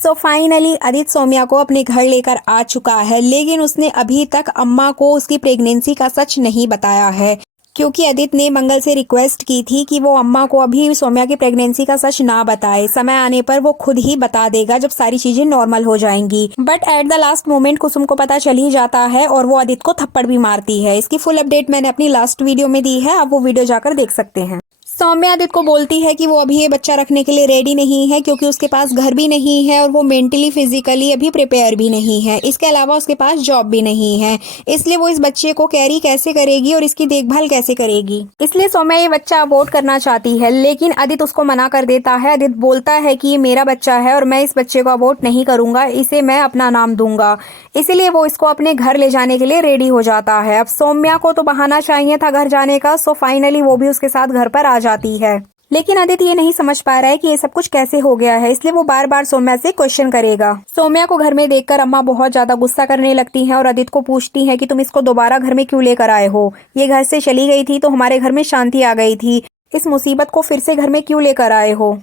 So finally Aditya Saumya को अपने घर लेकर आ चुका है, लेकिन उसने अभी तक अम्मा को उसकी प्रेगनेंसी का सच नहीं बताया है, क्योंकि आदित्य ने मंगल से रिक्वेस्ट की थी कि वो अम्मा को अभी सौम्या की प्रेगनेंसी का सच ना बताए। समय आने पर वो खुद ही बता देगा जब सारी चीजें नॉर्मल हो जाएंगी। But at the last moment Kusum को पता चल ही जाता है और वो आदित्य को थप्पड़ भी मारती है। इसकी फुल अपडेट मैंने अपनी लास्ट वीडियो में दी है, आप वो वीडियो जाकर देख सकते हैं। सौम्या आदित्य को बोलती है कि वो अभी ये बच्चा रखने के लिए रेडी नहीं है, क्योंकि उसके पास घर भी नहीं है और वो मेंटली फिजिकली अभी प्रिपेयर भी नहीं है। इसके अलावा उसके पास जॉब भी नहीं है, इसलिए वो इस बच्चे को कैरी कैसे करेगी और इसकी देखभाल कैसे करेगी। इसलिए सौम्या ये बच्चा अबॉर्ट करना चाहती है, लेकिन आदित्य उसको मना कर देता है। आदित्य बोलता है कि ये मेरा बच्चा है और मैं इस बच्चे को अबॉर्ट नहीं करूंगा, इसे मैं अपना नाम दूंगा। इसीलिए वो इसको अपने घर ले जाने के लिए रेडी हो जाता है। अब सौम्या को तो बहाना चाहिए था घर जाने का, सो फाइनली वो भी उसके साथ घर पर आ जाती है। लेकिन आदित्य ये नहीं समझ पा रहा है कि ये सब कुछ कैसे हो गया है, इसलिए वो बार बार सौम्या से क्वेश्चन करेगा। सौम्या को घर में देखकर अम्मा बहुत ज्यादा गुस्सा करने लगती हैं और आदित्य को पूछती हैं कि तुम इसको दोबारा घर में क्यों लेकर आए हो? ये घर से चली गई थी तो हमारे घर में शांति आ गई थी, इस मुसीबत को फिर से घर में क्यों लेकर आए हो?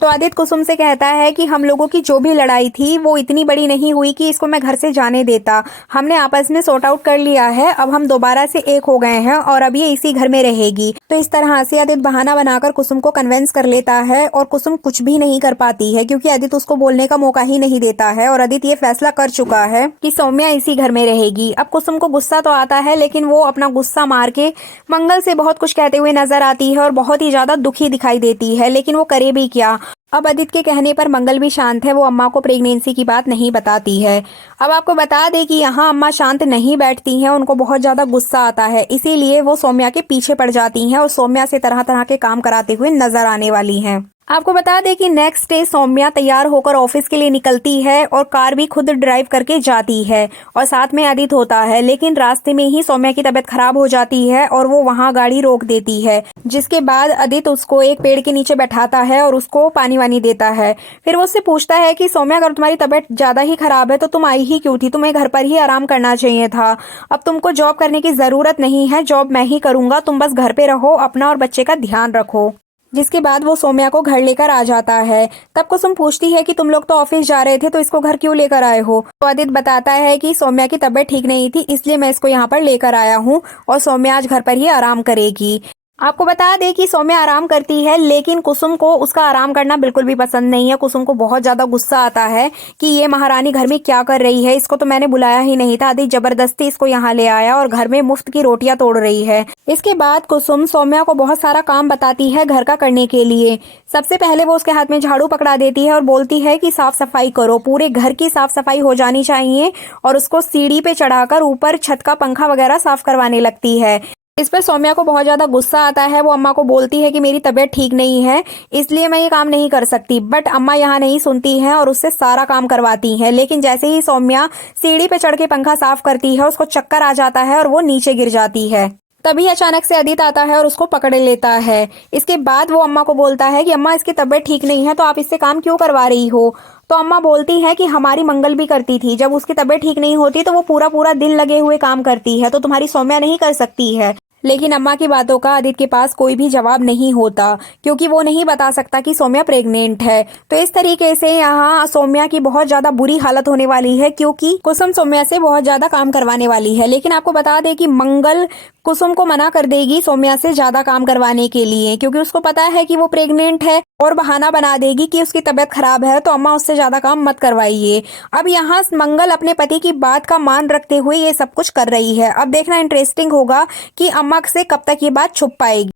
तो आदित्य कुसुम से कहता है कि हम लोगों की जो भी लड़ाई थी वो इतनी बड़ी नहीं हुई कि इसको मैं घर से जाने देता। हमने आपस में सॉर्ट आउट कर लिया है, अब हम दोबारा से एक हो गए हैं और अब ये इसी घर में रहेगी। तो इस तरह से आदित्य बहाना बनाकर कुसुम को कन्विंस कर लेता है और कुसुम कुछ भी नहीं कर पाती है, क्योंकि आदित्य उसको बोलने का मौका ही नहीं देता है और आदित्य ये फैसला कर चुका है कि सौम्या इसी घर में रहेगी। अब कुसुम को गुस्सा तो आता है, लेकिन वो अपना गुस्सा मार के मंगल से बहुत कुछ कहते हुए नजर आती है और बहुत ही ज्यादा दुखी दिखाई देती है, लेकिन वो करे भी क्या। अब आदित्य के कहने पर मंगल भी शांत है, वो अम्मा को प्रेगनेंसी की बात नहीं बताती है। अब आपको बता दें कि यहाँ अम्मा शांत नहीं बैठती हैं, उनको बहुत ज्यादा गुस्सा आता है, इसीलिए वो सौम्या के पीछे पड़ जाती हैं और सौम्या से तरह तरह के काम कराते हुए नजर आने वाली हैं। आपको बता दें कि नेक्स्ट डे सौम्या तैयार होकर ऑफिस के लिए निकलती है और कार भी खुद ड्राइव करके जाती है और साथ में आदित्य होता है। लेकिन रास्ते में ही सौम्या की तबीयत खराब हो जाती है और वो वहां गाड़ी रोक देती है, जिसके बाद आदित्य उसको एक पेड़ के नीचे बैठाता है और उसको पानी वानी देता है। फिर वो उससे पूछता है कि सौम्या, अगर तुम्हारी तबीयत ज्यादा ही खराब है तो तुम आई ही क्यों थी? तुम्हें घर पर ही आराम करना चाहिए था। अब तुमको जॉब करने की जरूरत नहीं है, जॉब मैं ही करूंगा, तुम बस घर पे रहो, अपना और बच्चे का ध्यान रखो। जिसके बाद वो सौम्या को घर लेकर आ जाता है। तब कुसुम पूछती है कि तुम लोग तो ऑफिस जा रहे थे तो इसको घर क्यों लेकर आए हो? तो आदित्य बताता है कि सौम्या की तबीयत ठीक नहीं थी, इसलिए मैं इसको यहाँ पर लेकर आया हूँ और सौम्या आज घर पर ही आराम करेगी। आपको बता दें कि सौम्या आराम करती है, लेकिन कुसुम को उसका आराम करना बिल्कुल भी पसंद नहीं है। कुसुम को बहुत ज्यादा गुस्सा आता है कि ये महारानी घर में क्या कर रही है, इसको तो मैंने बुलाया ही नहीं था, आदित्य जबरदस्ती इसको यहाँ ले आया और घर में मुफ्त की रोटियां तोड़ रही है। इसके बाद कुसुम सौम्या को बहुत सारा काम बताती है घर का करने के लिए। सबसे पहले वो उसके हाथ में झाड़ू पकड़ा देती है और बोलती है कि साफ सफाई करो, पूरे घर की साफ सफाई हो जानी चाहिए, और उसको सीढ़ी पे चढ़ाकर ऊपर छत का पंखा वगैरह साफ करवाने लगती है। इस पर सौम्या को बहुत ज्यादा गुस्सा आता है। वो अम्मा को बोलती है कि मेरी तबीयत ठीक नहीं है, इसलिए मैं ये काम नहीं कर सकती। बट अम्मा यहाँ नहीं सुनती हैं और उससे सारा काम करवाती हैं। लेकिन जैसे ही सौम्या सीढ़ी पे चढ़ के पंखा साफ करती है, उसको चक्कर आ जाता है और वो नीचे गिर जाती है। तभी अचानक से आदित्य आता है और उसको पकड़ लेता है। इसके बाद वो अम्मा को बोलता है कि अम्मा, इसकी तबीयत ठीक नहीं है तो आप इससे काम क्यों करवा रही हो? तो अम्मा बोलती है कि हमारी मंगल भी करती थी, जब उसकी तबीयत ठीक नहीं होती तो वो पूरा पूरा दिन लगे हुए काम करती है, तो तुम्हारी सौम्या नहीं कर सकती है। लेकिन अम्मा की बातों का आदित्य के पास कोई भी जवाब नहीं होता, क्योंकि वो नहीं बता सकता कि सौम्या प्रेग्नेंट है। तो इस तरीके से यहाँ सौम्या की बहुत ज्यादा बुरी हालत होने वाली है, क्योंकि कुसुम सौम्या से बहुत ज्यादा काम करवाने वाली है। लेकिन आपको बता दें कि मंगल कुसुम को मना कर देगी सौम्या से ज्यादा काम करवाने के लिए, क्योंकि उसको पता है कि वो प्रेग्नेंट है और बहाना बना देगी कि उसकी तबीयत खराब है, तो अम्मा उससे ज्यादा काम मत करवाइए। अब यहाँ मंगल अपने पति की बात का मान रखते हुए ये सब कुछ कर रही है। अब देखना इंटरेस्टिंग होगा कि अम्मा से कब तक ये बात छुप पाएगी।